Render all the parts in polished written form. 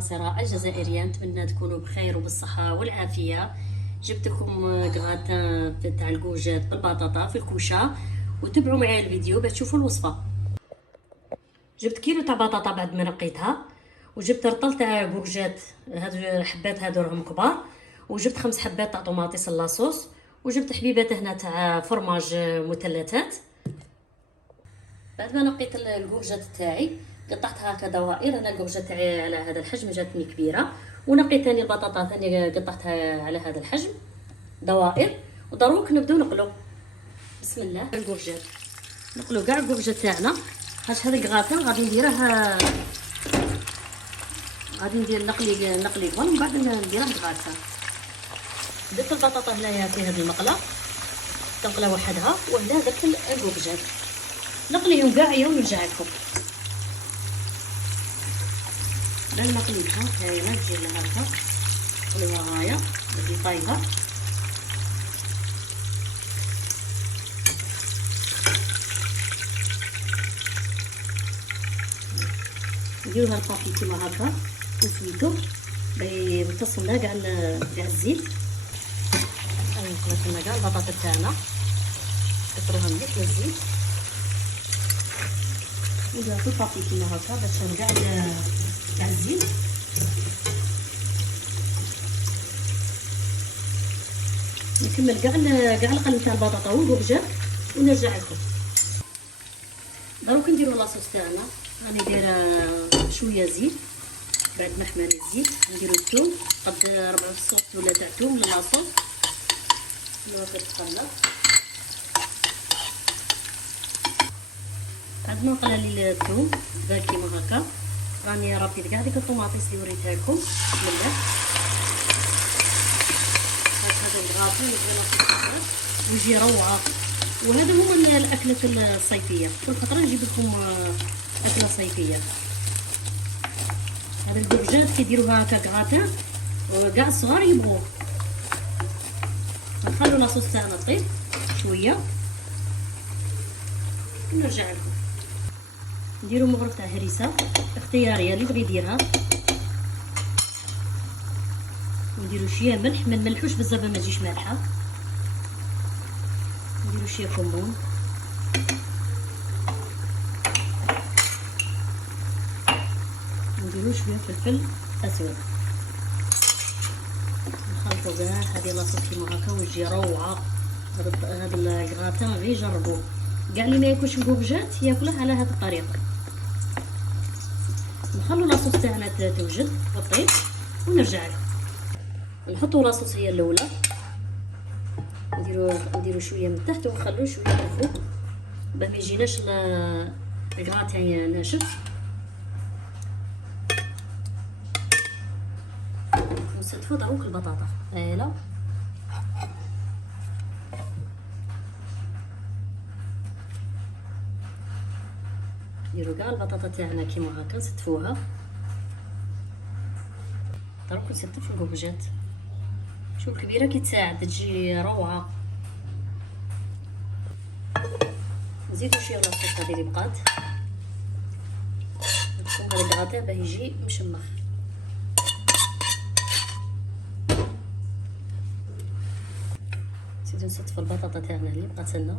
الناصرة الجزائرية، نتمنى تكونوا بخير وبالصحة والعافية. جبت لكم غراتان تاع الكوجات بالبطاطا في الكوشه، وتبعوا معايا الفيديو باش تشوفوا الوصفه. جبت كيلو تاع بطاطا بعد ما نقيتها، وجبت رطل تاع كوجات، هادو الحبات هادو راهم كبار، وجبت 5 حبات تاع طوماطيس لاصوص، وجبت حبيبات هنا تاع فرماج مثلثات. بعد ما نقيت الكوجات تاعي قطعتها هكا دوائر. انا الكوجه تاعي على هذا الحجم جاتني كبيره، ونقيت ثاني البطاطا ثاني قطعتها على هذا الحجم دوائر. ودروك نبداو نقلو. بسم الله. الكوجات نقلو كاع الكوجات تاعنا. هاش هذا الكغاتان غادي نديره، غادي ندير نقلي قبل ومن بعد نديره كغاتان. درت البطاطا هنايا في هذه المقله، تنقله وحدها، وهنا درت الكوجات نقليهم كاع ونرجع لكم. لا نقليها هاي نجي لها هكا، نقليها هايا بدي طايبه. نديروها البابي كيما هكا نفويتو باش يمتص لنا كاع الزيت. هاي خلاص لنا كاع البطاطا تاعنا، كثروها مليح الزيت، نديرها في البابي كيما هكا باش تشرب كاع الزيت. نكمل كاع القلم تاع البطاطا والكوجات ونرجع لكم. دروك نديرو لاصوص تاعنا. راني دايره شويه زيت، بعد ما حمل الزيت نديرو الثوم، قد ربع فصوص ولا تاع ثوم للاصوص، نوقف تخلط. بعد ما نقلى لي الثوم بان كيما هكا، راني ربيت كاع ديك الطوماطيس اللي وريتها لكم. بسم الله. هذا الغاطي يبغي ويجي روعه. وهذا هو الاكله الصيفيه، كل فتره نجيب لكم اكله صيفيه. هذا الكوجات كيديروها هكا كغاتان وكاع الصغار يبغوه. نخلو لاصوص تاعنا طيب شويه ونرجع لكم. نديرو مغرف تاع هريسه اختياريه اللي بغى يديرها. نديرو شويه ملح، ما نملحوش بزاف ما تجيش مالحه. نديرو شويه كمون، نديرو شويه فلفل اسود. نخلطو كاع هذه لاصوص كيما هكا ويجي روعه. هذا الكغاتان غير جربوه، كاع اللي ما ياكلش الكوجات ياكله على هذه الطريقه. نخلو لاصوص تاعنا توجد وطيب ونرجع لكم. نحطو لاصوص هي الاولى، نديرو شويه من تحت ونخلو شويه من فوق باش ما يجيناش الكغاتان ناشف. نستفو دروك البطاطا هايله. نديرو كاع البطاطا تاعنا كيما هكا نستفوها. دروك نستف الكوجات. شوف كبيره كي تساعد تجي روعه. نزيدو شويه لاصوص هذه اللي بقات. نقسم هذا الكغاتان باه يجي مشمخ. نزيدو نستف البطاطا تاعنا اللي بقات لنا.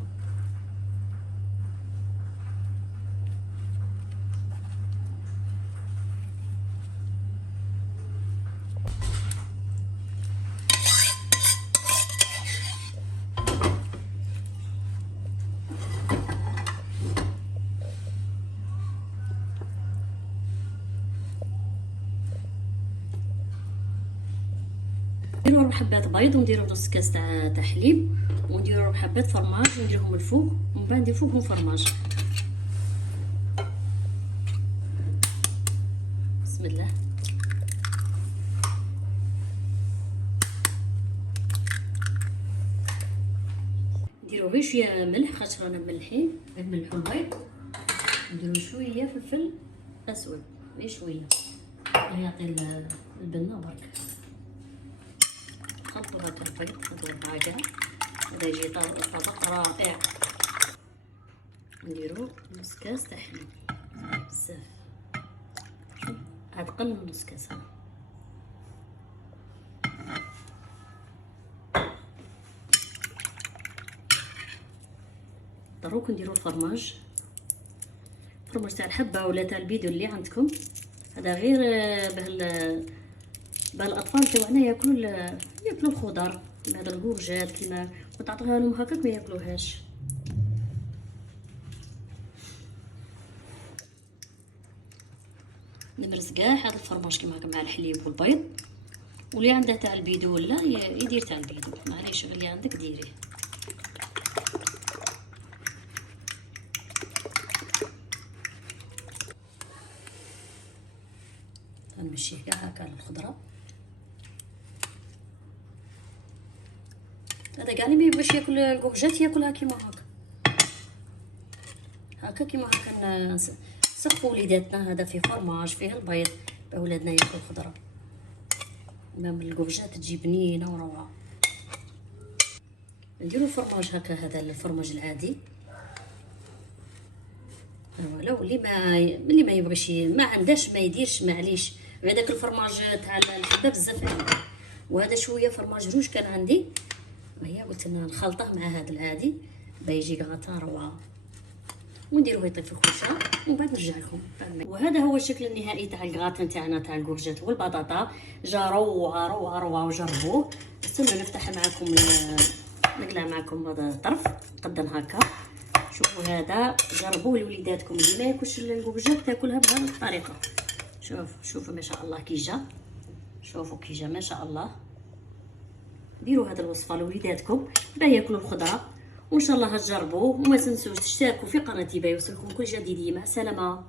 نديرو 4 حبات بيض، ونديرو نص كاس تاع حليب، ونديرو 4 حبات فرماج ونديرهم الفوق، ومن بعد ندير فوقهم فرماج. بسم الله. نديرو غير شويه ملح خاطر رانا ملحين، نملحو البيض. نديرو شويه فلفل اسود غير شويه يعطي البنه برك. نخلطو هكا البيض نديرو هكا، هذا يجي طبق رائع. نديرو نص كاس تاع حليب بزاف. عاد قل من نص كاس. دروك نديرو الفرماج تاع الحبه ولا تاع البيدو اللي عندكم. هذا غير باه الاطفال تاعنا ياكلوا الخضر كيما هذا الكورجات، كيما وتعطيها لهم هكاك ما ياكلوهاش. نمرز كاع هذا الفرماج كيما هكا مع الحليب والبيض، واللي عنده تاع البيدو ولا يدير تاع البيدو، معليش اللي عندك ديريه. نمشيه كاع هكا الخضره. هذا كاع اللي ما يبغيش ياكل الكورجات ياكلها كيما هكا كيما هكا نسقفوا وليداتنا. هذا فيه فرماج فيه البيض باه ولادنا ياكلوا الخضره. مام الكورجات تجي بنينه وروعه. نديروا الفرماج هكا، هذا الفرماج العادي. ولو اللي ما يبغيش ما عندهش ما يديرش، معليش. هذاك الفرماج تاع الحبه بزاف عندي، وهذا شويه فرماج روج كان عندي، هي قلت لنا نخلطه مع هذا العادي باه يجي غطا روعه. ونديروه يطيب في الكوشه ومن بعد نرجع لكم. وهذا هو الشكل النهائي تاع الكغاتان تاعنا تاع الكورجات والبطاطا. جا روعه روعه روعه وجربوه. استنوا نفتح معكم نقلع معكم هذا الطرف قدام هكا. شوفوا هذا جربوه لوليداتكم اللي ما ياكلش الكورجات تاكلها بهذه الطريقه. شوفوا ما شاء الله كي جا، شوفوا كي جا ما شاء الله. ديروا هذه الوصفه لوليداتكم باه ياكلوا الخضره، وان شاء الله تجربوه. وما تنسوش تشتركوا في قناتي باه يوصلكم كل جديد. مع السلامه.